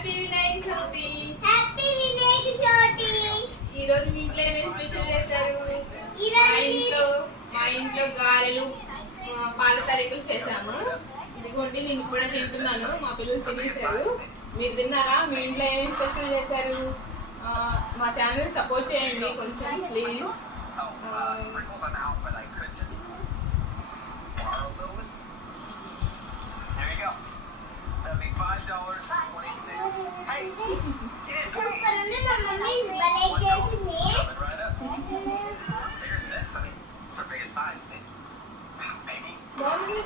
హ్యాపీ వినాయక చవితి. హ్యాపీ వినాయక చవితి. ఈ రోజు మీ ఇంట్లో ఏమేమి స్పెషల్ చేశారు? మా ఇంట్లో గారెలు, పాల తారీఖులు చేశాము. ఇదిగోండి నేను కూడా తింటున్నాను. మా పిల్లలు తినేశారు. మీరు తిన్నారా? మీ ఇంట్లో ఏమేమి స్పెషల్ చేశారు? మా ఛానల్ సపోర్ట్ చేయండి కొంచెం ప్లీజ్. సూపర్ ఉంది. మా మమ్మీ భలే చేసింది. బాగుంది.